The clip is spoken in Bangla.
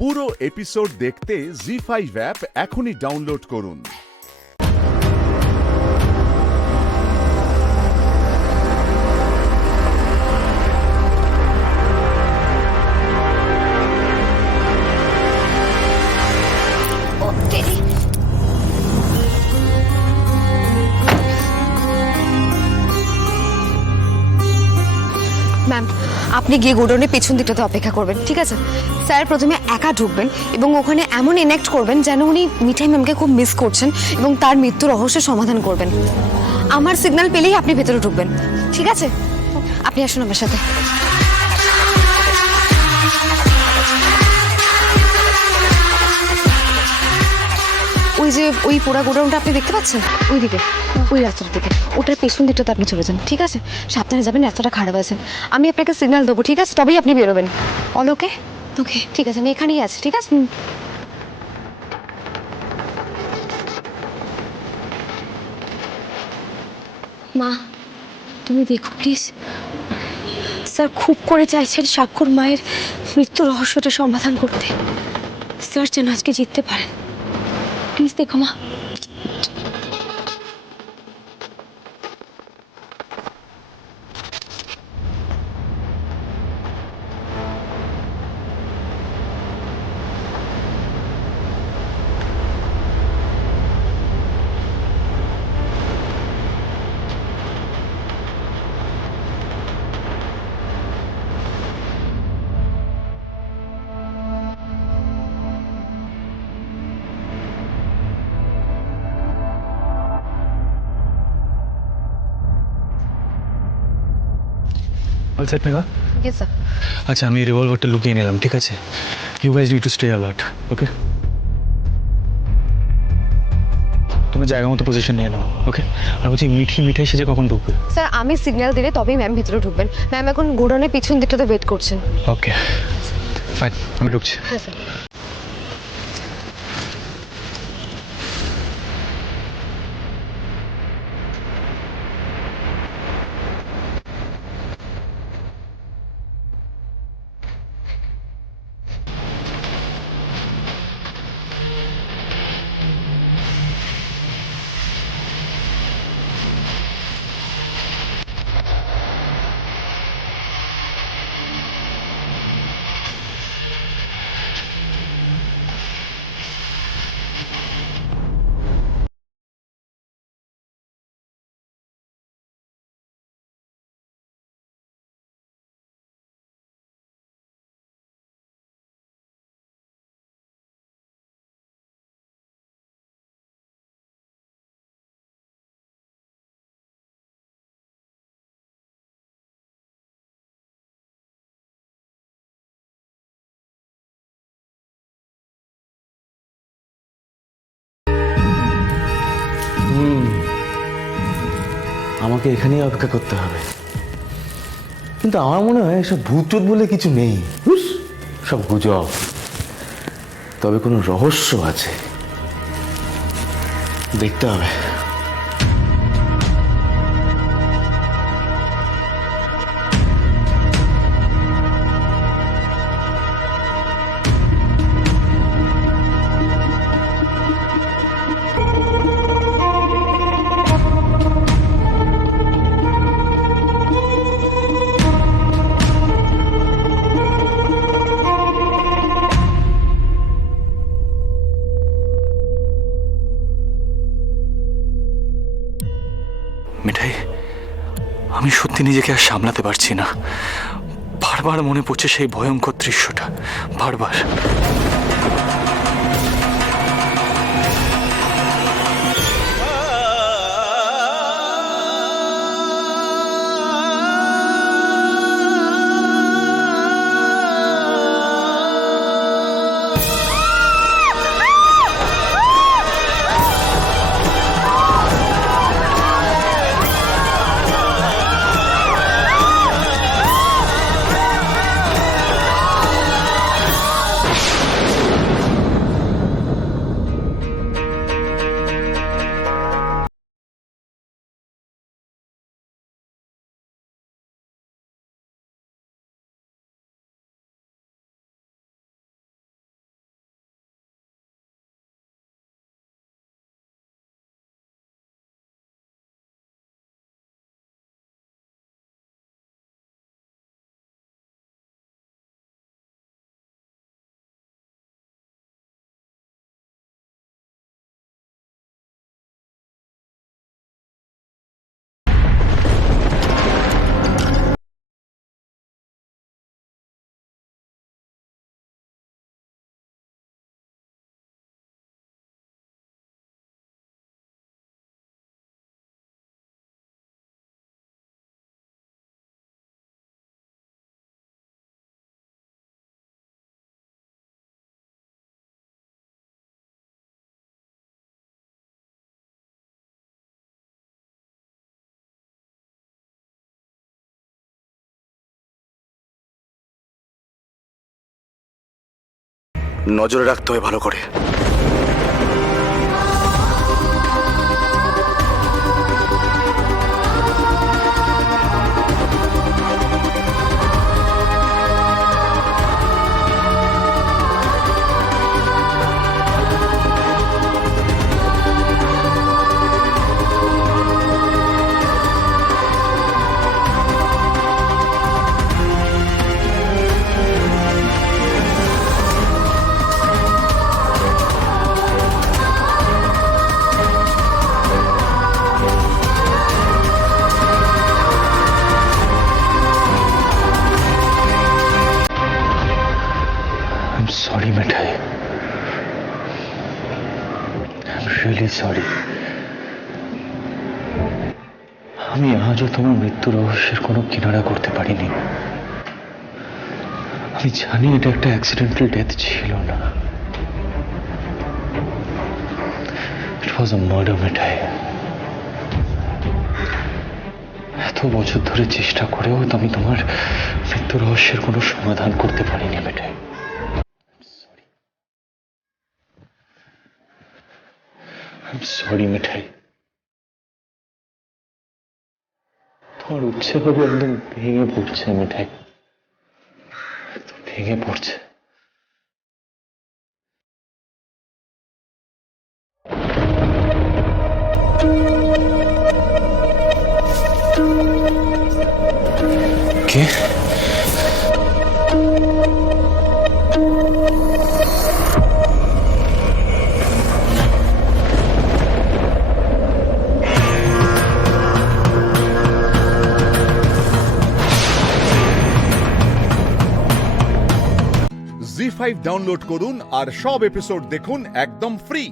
পুরো এপিসোড দেখতে জি5 অ্যাপ এখনই ডাউনলোড করুন। ম্যাম, আপনি গিয়ে গোডাউনের পেছন দিকটাতে অপেক্ষা করবেন, ঠিক আছে? স্যার প্রথমে একা ঢুকবেন এবং ওখানে এমন এনাক্ট করবেন যেন উনি মিঠাই ম্যামকে খুব মিস করছেন এবং তার মৃত্যুর রহস্য সমাধান করবেন। আমার সিগন্যাল পেলেই আপনি ভেতরে ঢুকবেন, ঠিক আছে? আপনি আসুন আমার সাথে। ওই যে ওই পোড়া গোডাউনটা আপনি দেখতে পাচ্ছেন, ওই দিকে, ওই রাস্তার দিকে, ওটার পেছন দিকটাতে আপনি চলে যান, ঠিক আছে? সাবধানে যাবেন, রাস্তাটা খারাপ আছে। আমি আপনাকে সিগন্যাল দেবো, ঠিক আছে? তবেই আপনি বেরোবেন। অল ওকে? ওকে, ঠিক আছে, আমি এখানেই আছি, ঠিক আছে? মা, তুমি দেখো প্লিজ। স্যার খুব করে চাইছেন স্বাক্ষর মায়ের মৃত্যু রহস্যটা সমাধান করতে। স্যার যেন আজকে জিততে পারেন। প্লিজ দেখো মা। All set Megha. Yes sir. আচ্ছা, আমি রিভলভারটা লুকিয়ে নিলাম, ঠিক আছে? You guys need to stay alert, okay? তুমি জায়গা মতো পজিশন নিয়ে নাও, ওকে? আর বলছি, মিঠাই সেজে কখন ঢুকবে? স্যার আমি সিগন্যাল দিলে তবেই ম্যাম ভেতরে ঢুকবেন। ম্যাম এখন গোডাউনের পিছন দিকটাতে ওয়েট করছেন। ওকে ফাইন, আমি ঢুকছি। হ্যাঁ স্যার। আমাকে এখানেই অপেক্ষা করতে হবে, কিন্তু আমার মনে হয় এসব ভূত বলে কিছু নেই, সব গুজব। তবে কোনো রহস্য আছে, দেখতে হবে। মিঠাই, আমি সত্যি নিজেকে আর সামলাতে পারছি না। বারবার মনে পড়ছে সেই ভয়ঙ্কর দৃশ্যটা, বারবার। নজরে রাখতে হয় ভালো করে। I'm sorry, Mithai. I'm really sorry. আমি আজও তোমার মৃত্যু রহস্যের কোনো কিনারা করতে পারিনি। আমি জানি এটা একটা অ্যাক্সিডেন্টাল ডেথ ছিল না। It was a murder, মিঠাই। এত বছর ধরে চেষ্টা করেও আমি তোমার মৃত্যু রহস্যের কোনো সমাধান করতে পারিনি, মিঠাই। I'm sorry, মিঠাই। তোমার উচ্ছে ভাবে একদম ভেঙে পড়ছে, মিঠাই। একদম ভেঙে পড়ছে। কে? জি5 ডাউনলোড করুন আর সব এপিসোড দেখুন একদম ফ্রি।